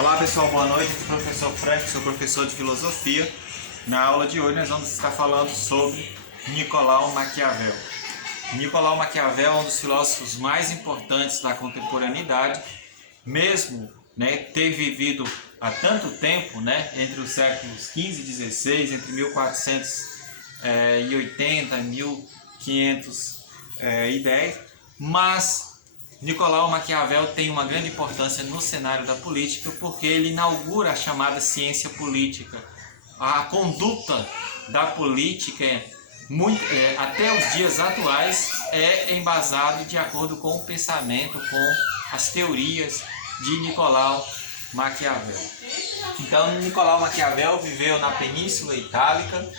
Olá pessoal, boa noite. Aqui é o professor Frank, sou professor de filosofia. Na aula de hoje nós vamos estar falando sobre Nicolau Maquiavel. Nicolau Maquiavel é um dos filósofos mais importantes da contemporaneidade, mesmo ter vivido há tanto tempo, entre os séculos XV e XVI, entre 1480 e 1510, mas Nicolau Maquiavel tem uma grande importância no cenário da política porque ele inaugura a chamada ciência política. A conduta da política, até os dias atuais, é embasado de acordo com o pensamento, com as teorias de Nicolau Maquiavel. Então, Nicolau Maquiavel viveu na Península Itálica,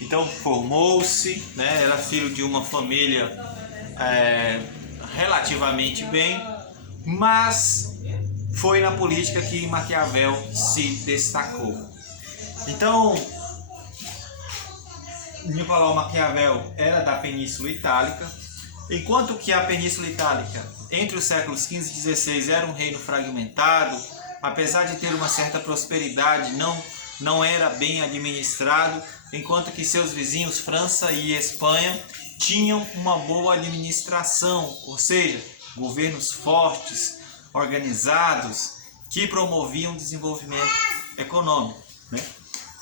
então formou-se, era filho de uma família relativamente bem, mas foi na política que Maquiavel se destacou. Então, Nicolau Maquiavel era da Península Itálica, enquanto que a Península Itálica, entre os séculos XV e XVI, era um reino fragmentado, apesar de ter uma certa prosperidade, não era bem administrado, enquanto que seus vizinhos, França e Espanha, tinham uma boa administração, ou seja, governos fortes, organizados, que promoviam o desenvolvimento econômico.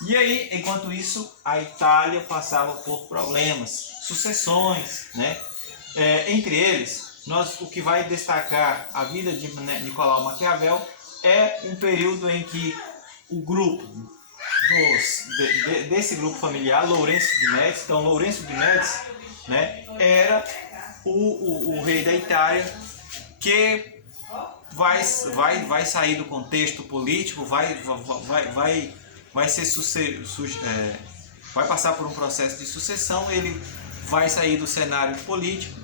E aí, enquanto isso, a Itália passava por problemas, sucessões, entre eles, o que vai destacar a vida de Nicolau Maquiavel é um período em que o grupo desse grupo familiar, Lourenço de Médici, então Lourenço de Médici, era o rei da Itália, que vai sair do contexto político, vai passar por um processo de sucessão, ele vai sair do cenário político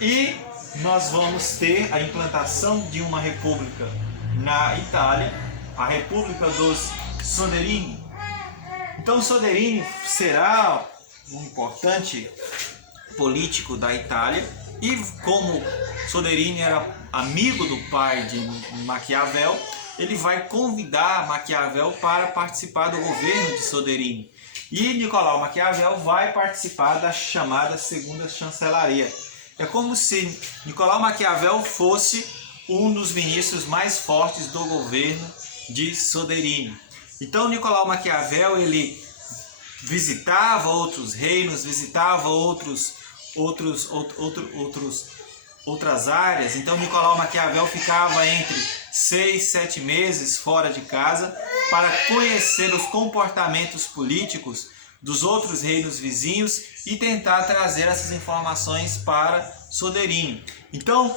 e nós vamos ter a implantação de uma república na Itália, a República dos Soderini. Então Soderini será um importante político da Itália, e como Soderini era amigo do pai de Maquiavel, ele vai convidar Maquiavel para participar do governo de Soderini. E Nicolau Maquiavel vai participar da chamada Segunda Chancelaria. É como se Nicolau Maquiavel fosse um dos ministros mais fortes do governo de Soderini. Então Nicolau Maquiavel, ele visitava outros reinos, visitava outras áreas. Então Nicolau Maquiavel ficava entre 6 e 7 meses fora de casa para conhecer os comportamentos políticos dos outros reinos vizinhos e tentar trazer essas informações para Soderini. Então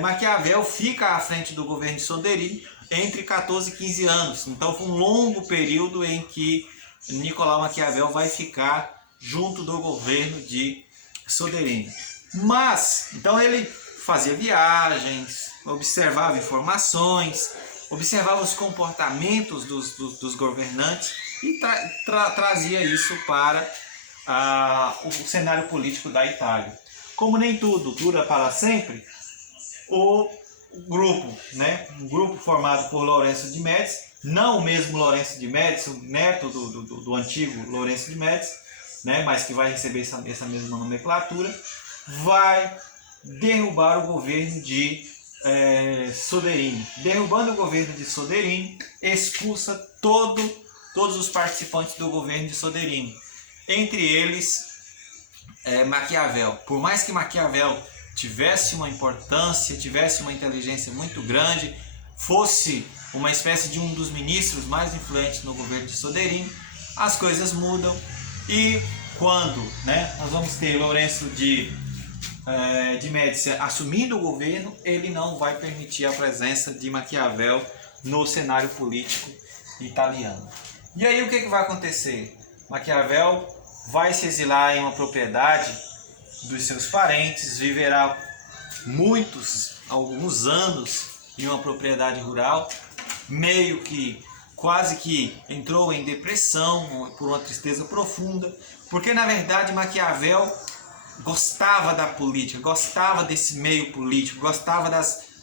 Maquiavel fica à frente do governo de Soderini entre 14 e 15 anos. Então foi um longo período em que Nicolau Maquiavel vai ficar junto do governo de Soderini. Mas, então ele fazia viagens, observava informações, observava os comportamentos dos governantes e trazia isso para o cenário político da Itália. Como nem tudo dura para sempre, o grupo, um grupo formado por Lourenço de Médici, não o mesmo Lourenço de Médici, o neto do antigo Lourenço de Médici, mas que vai receber essa mesma nomenclatura, vai derrubar o governo de Soderini. Derrubando o governo de Soderini, expulsa todos os participantes do governo de Soderini, entre eles Maquiavel. Por mais que Maquiavel tivesse uma importância, tivesse uma inteligência muito grande, fosse uma espécie de um dos ministros mais influentes no governo de Soderini, as coisas mudam. E quando nós vamos ter Lourenço de Médici assumindo o governo, ele não vai permitir a presença de Maquiavel no cenário político italiano. E aí o que vai acontecer? Maquiavel vai se exilar em uma propriedade dos seus parentes, viverá alguns anos em uma propriedade rural, meio que quase que entrou em depressão por uma tristeza profunda, porque na verdade Maquiavel gostava da política, gostava desse meio político, gostava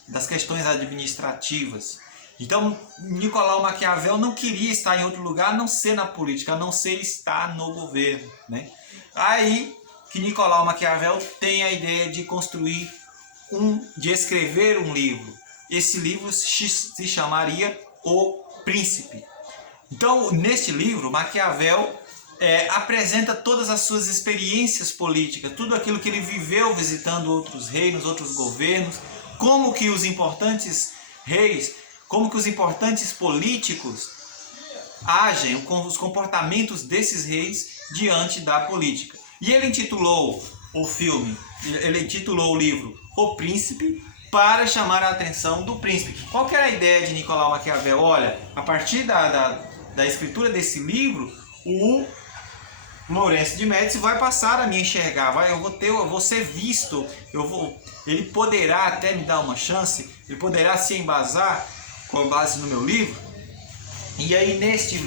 das questões administrativas. Então, Nicolau Maquiavel não queria estar em outro lugar a não ser na política, a não ser estar no governo, né? Aí que Nicolau Maquiavel tem a ideia de construir de escrever um livro. Esse livro se chamaria O Príncipe. Então, neste livro, Maquiavel apresenta todas as suas experiências políticas, tudo aquilo que ele viveu visitando outros reinos, outros governos, como que os importantes reis, como que os importantes políticos agem, com os comportamentos desses reis diante da política. E ele intitulou o filme, ele intitulou o livro O Príncipe, para chamar a atenção do príncipe. Qual que era a ideia de Nicolau Maquiavel? Olha, a partir da escritura desse livro, o Lourenço de Médici vai passar a me enxergar, eu vou ser visto, ele poderá até me dar uma chance, ele poderá se embasar com base no meu livro. E aí neste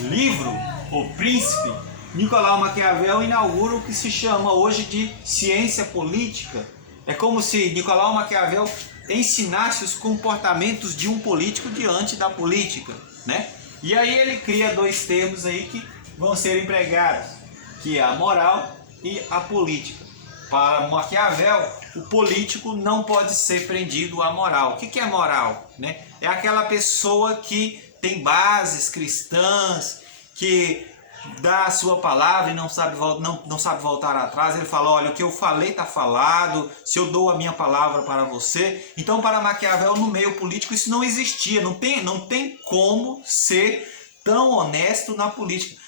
livro, O Príncipe, Nicolau Maquiavel inaugura o que se chama hoje de ciência política. É como se Nicolau Maquiavel ensinasse os comportamentos de um político diante da política, né? E aí ele cria dois termos aí que vão ser empregados, que é a moral e a política. Para Maquiavel, o político não pode ser prendido à moral. O que é moral, né? É aquela pessoa que tem bases cristãs, que dá a sua palavra e não sabe voltar atrás. Ele fala, olha, o que eu falei está falado, se eu dou a minha palavra para você. Então, para Maquiavel, no meio político, isso não existia. Não tem como ser tão honesto na política.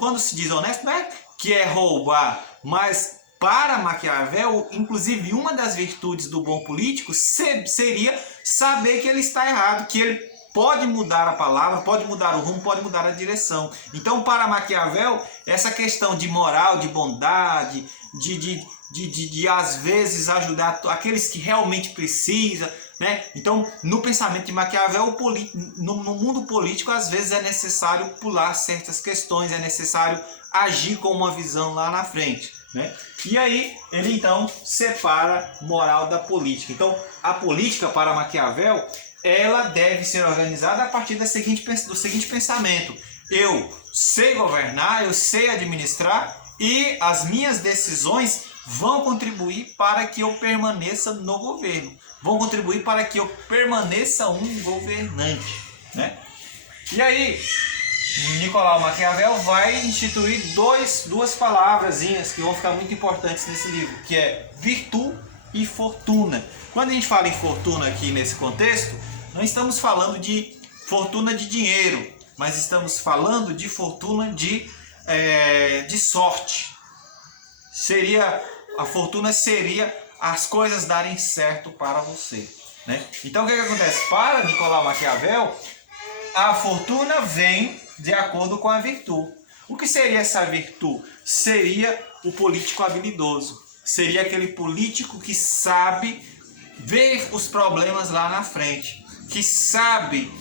Quando se diz honesto, não é que é roubar, mas para Maquiavel, inclusive, uma das virtudes do bom político seria saber que ele está errado, que ele pode mudar a palavra, pode mudar o rumo, pode mudar a direção. Então, para Maquiavel, essa questão de moral, de bondade, de às vezes ajudar aqueles que realmente precisam, né? Então, no pensamento de Maquiavel, no mundo político, às vezes é necessário pular certas questões, é necessário agir com uma visão lá na frente, né? E aí, ele então separa moral da política. Então, a política para Maquiavel, ela deve ser organizada a partir do seguinte pensamento: eu sei governar, eu sei administrar e as minhas decisões vão contribuir para que eu permaneça no governo, vão contribuir para que eu permaneça um governante, né? E aí, Nicolau Maquiavel vai instituir duas palavrazinhas que vão ficar muito importantes nesse livro, que é virtude e fortuna. Quando a gente fala em fortuna aqui nesse contexto, não estamos falando de fortuna de dinheiro, mas estamos falando de fortuna de sorte. A fortuna seria as coisas darem certo para você, né? Então o que acontece? Para Nicolau Maquiavel, a fortuna vem de acordo com a virtude. O que seria essa virtude? Seria o político habilidoso. Seria aquele político que sabe ver os problemas lá na frente, que sabe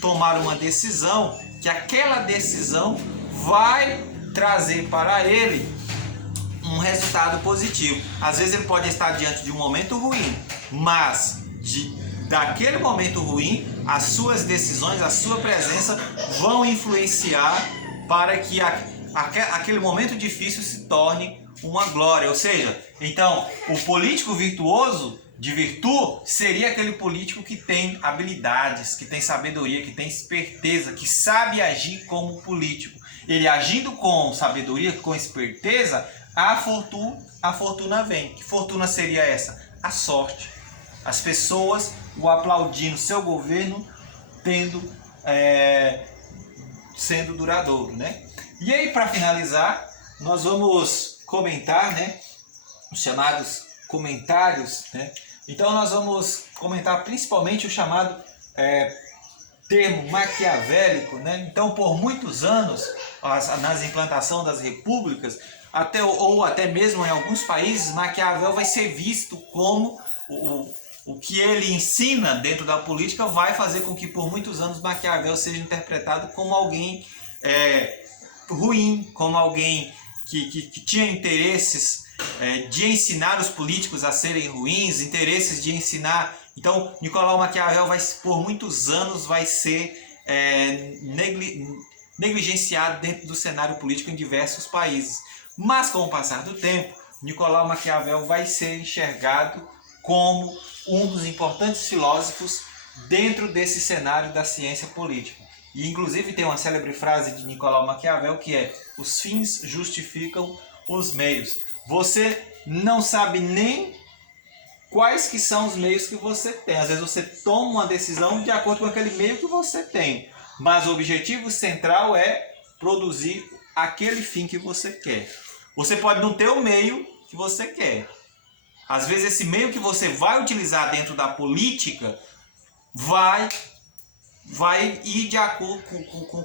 tomar uma decisão, que aquela decisão vai trazer para ele um resultado positivo. Às vezes ele pode estar diante de um momento ruim, mas daquele momento ruim, as suas decisões, a sua presença vão influenciar para que aquele momento difícil se torne uma glória. Ou seja, então, o político virtuoso de virtude seria aquele político que tem habilidades, que tem sabedoria, que tem esperteza, que sabe agir como político. Ele agindo com sabedoria, com esperteza, a fortuna vem. Que fortuna seria essa? A sorte. As pessoas o aplaudindo, seu governo sendo duradouro, né? E aí, para finalizar, nós vamos comentar, né, os chamados comentários, né? Então nós vamos comentar principalmente o chamado termo maquiavélico, né? Então, por muitos anos, nas implantação das repúblicas, até mesmo em alguns países, Maquiavel vai ser visto como o que ele ensina dentro da política vai fazer com que por muitos anos Maquiavel seja interpretado como alguém ruim, como alguém que tinha interesses de ensinar os políticos a serem ruins, interesses de ensinar. Então, Nicolau Maquiavel por muitos anos vai ser negligenciado dentro do cenário político em diversos países. Mas com o passar do tempo, Nicolau Maquiavel vai ser enxergado como um dos importantes filósofos dentro desse cenário da ciência política. E inclusive tem uma célebre frase de Nicolau Maquiavel que é: os fins justificam os meios. Você não sabe nem quais que são os meios que você tem. Às vezes você toma uma decisão de acordo com aquele meio que você tem, mas o objetivo central é produzir aquele fim que você quer. Você pode não ter o meio que você quer. Às vezes esse meio que você vai utilizar dentro da política vai ir de acordo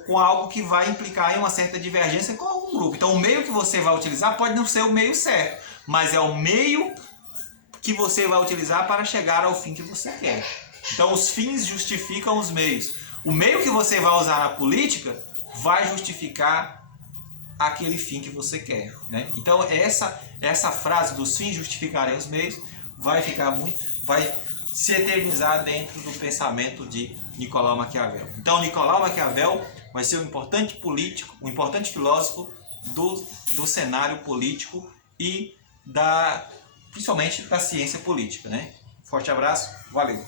com algo que vai implicar em uma certa divergência com algum grupo. Então o meio que você vai utilizar pode não ser o meio certo, mas é o meio que você vai utilizar para chegar ao fim que você quer. Então os fins justificam os meios. O meio que você vai usar na política vai justificar aquele fim que você quer, né? Então essa frase dos fins justificarem os meios vai se eternizar dentro do pensamento de Nicolau Maquiavel. Então Nicolau Maquiavel vai ser um importante político, um importante filósofo do cenário político e principalmente da ciência política, né? Forte abraço, valeu!